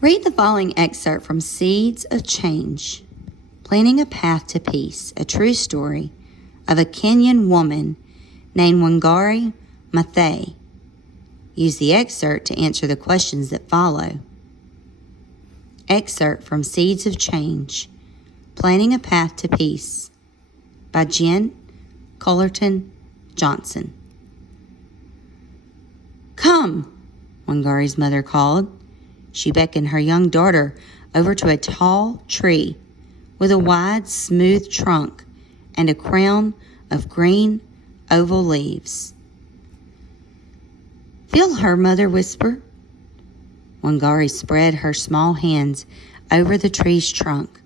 Read the following excerpt from Seeds of Change, Planting a Path to Peace, a true story of a Kenyan woman named Wangari Maathai. Use the excerpt to answer the questions that follow. Excerpt from Seeds of Change, Planting a Path to Peace by Jen Cullerton Johnson. "Come," Wangari's mother called. She beckoned her young daughter over to a tall tree with a wide, smooth trunk and a crown of green, oval leaves. "Feel her," mother whispered. Wangari spread her small hands over the tree's trunk.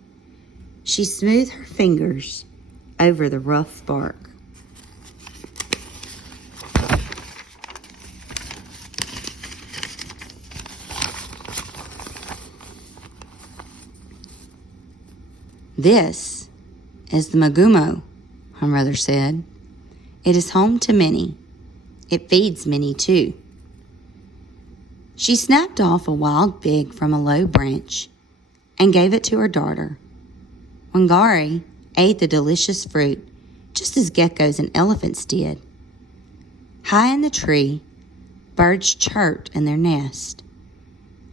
She smoothed her fingers over the rough bark. "This is the magumo," her mother said. "It is home to many. It feeds many too." She snapped off a wild fig from a low branch and gave it to her daughter. Wangari ate the delicious fruit just as geckos and elephants did. High in the tree, birds chirped in their nest.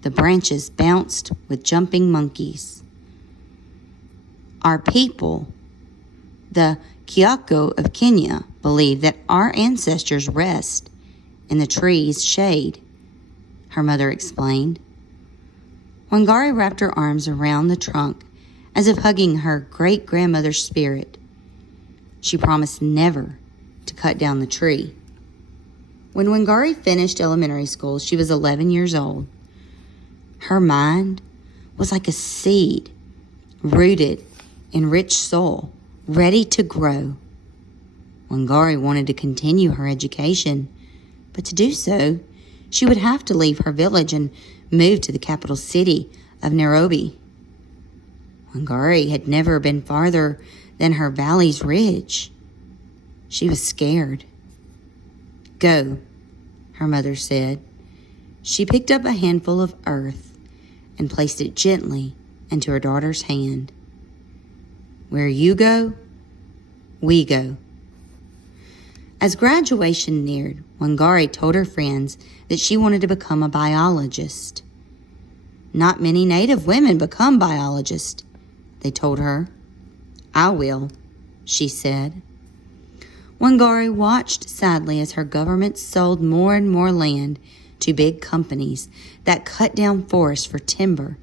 The branches bounced with jumping monkeys. Our people, the Kyoko of Kenya, believe that our ancestors rest in the tree's shade, her mother explained. Wangari wrapped her arms around the trunk as if hugging her great-grandmother's spirit. She promised never to cut down the tree. When Wangari finished elementary school, she was 11 years old. Her mind was like a seed rooted in rich soil, ready to grow. Wangari wanted to continue her education, but to do so, she would have to leave her village and move to the capital city of Nairobi. Wangari had never been farther than her valley's ridge. She was scared. "Go," her mother said. She picked up a handful of earth and placed it gently into her daughter's hand. "Where you go, we go." As graduation neared, Wangari told her friends that she wanted to become a biologist. "Not many Native women become biologists," they told her. "I will," she said. Wangari watched sadly as her government sold more and more land to big companies that cut down forests for timber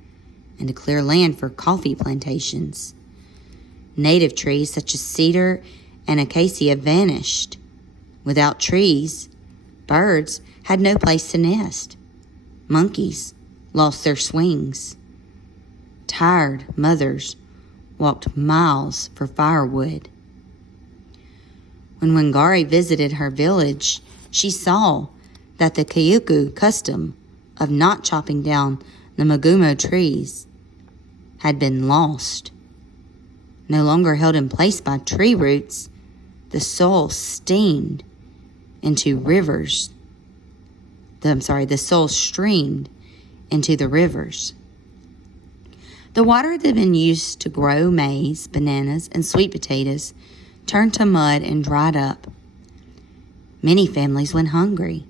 and to clear land for coffee plantations. Native trees such as cedar and acacia vanished. Without trees, birds had no place to nest. Monkeys lost their swings. Tired mothers walked miles for firewood. When Wangari visited her village, she saw that the Kyoko custom of not chopping down the magumo trees had been lost. No longer held in place by tree roots, the soil streamed into the rivers. The water that had been used to grow maize, bananas, and sweet potatoes turned to mud and dried up. Many families went hungry.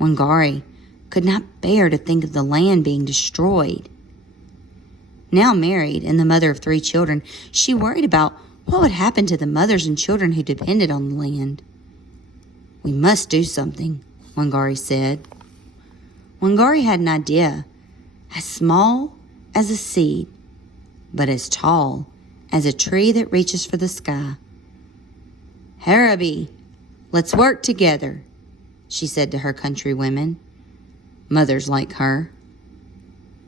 Wangari could not bear to think of the land being destroyed. Now married and the mother of 3 children, she worried about what would happen to the mothers and children who depended on the land. "We must do something," Wangari said. Wangari had an idea, as small as a seed, but as tall as a tree that reaches for the sky. "Harabi, let's work together," she said to her countrywomen, mothers like her.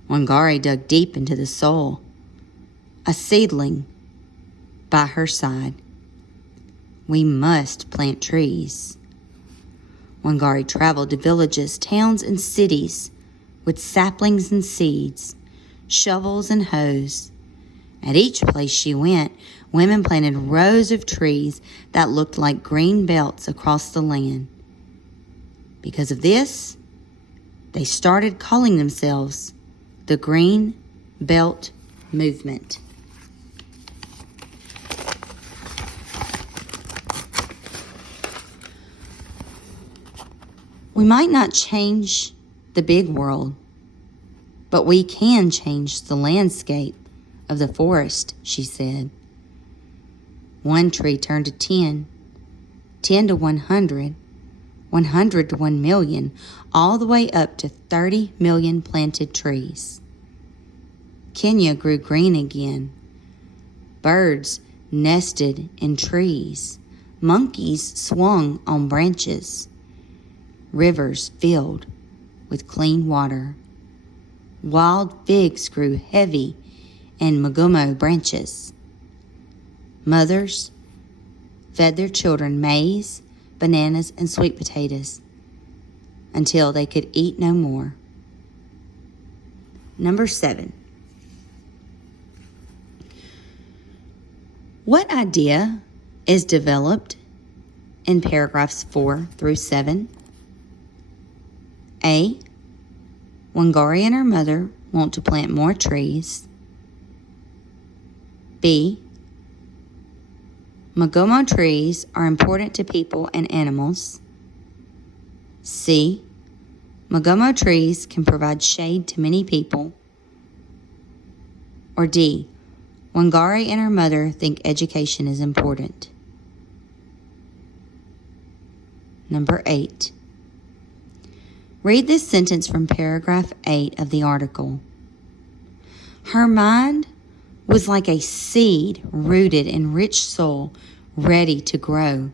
Wangari dug deep into the soil, a seedling by her side. "We must plant trees." Wangari traveled to villages, towns, and cities with saplings and seeds, shovels and hoes. At each place she went, women planted rows of trees that looked like green belts across the land. Because of this, they started calling themselves the Green Belt movement. We might not change the big world, but we can change the landscape of the forest, she said. 1 tree turned to 10, 10 to 100, 100 to 1 million, all the way up to 30 million planted trees. Kenya grew green again. Birds nested in trees. Monkeys swung on branches. Rivers filled with clean water. Wild figs grew heavy in magumo branches. Mothers fed their children maize, bananas, and sweet potatoes until they could eat no more. Number 7. What idea is developed in paragraphs 4 through 7? A. Wangari and her mother want to plant more trees. B. Magumo trees are important to people and animals. C. Magumo trees can provide shade to many people. Or D. Wangari and her mother think education is important. Number 8. Read this sentence from paragraph 8 of the article. Her mind was like a seed rooted in rich soil, ready to grow.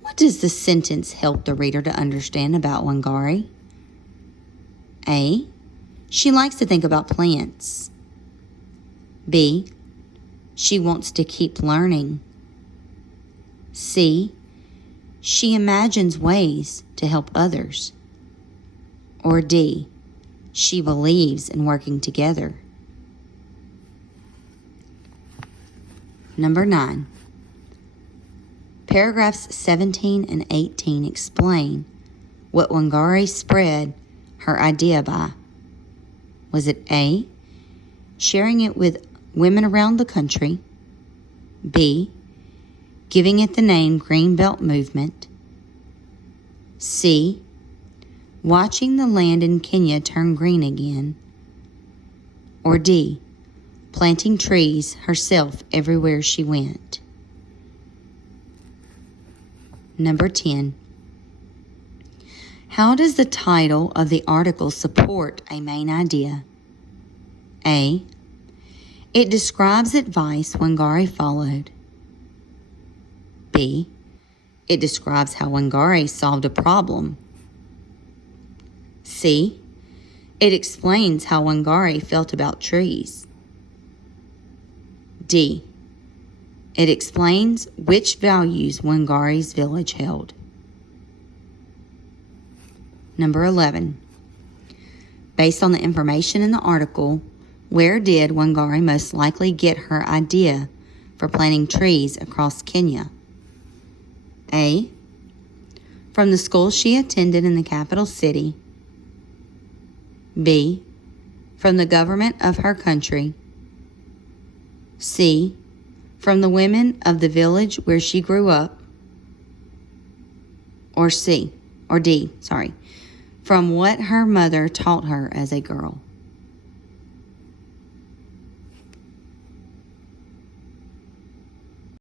What does the sentence help the reader to understand about Wangari? A. She likes to think about plants. B. She wants to keep learning. C. She imagines ways to help others. Or D. She believes in working together. Number 9. Paragraphs 17 and 18 explain what Wangari spread her idea by. Was it A. Sharing it with women around the country? B. Giving it the name Green Belt Movement? C. Watching the land in Kenya turn green again? Or D. Planting trees herself everywhere she went? Number 10. How does the title of the article support a main idea? A. It describes advice Wangari followed. B. It describes how Wangari solved a problem. C. It explains how Wangari felt about trees. D. It explains which values Wangari's village held. Number 11. Based on the information in the article, where did Wangari most likely get her idea for planting trees across Kenya? A. From the school she attended in the capital city. B. From the government of her country. C. From the women of the village where she grew up. Or D, from what her mother taught her as a girl.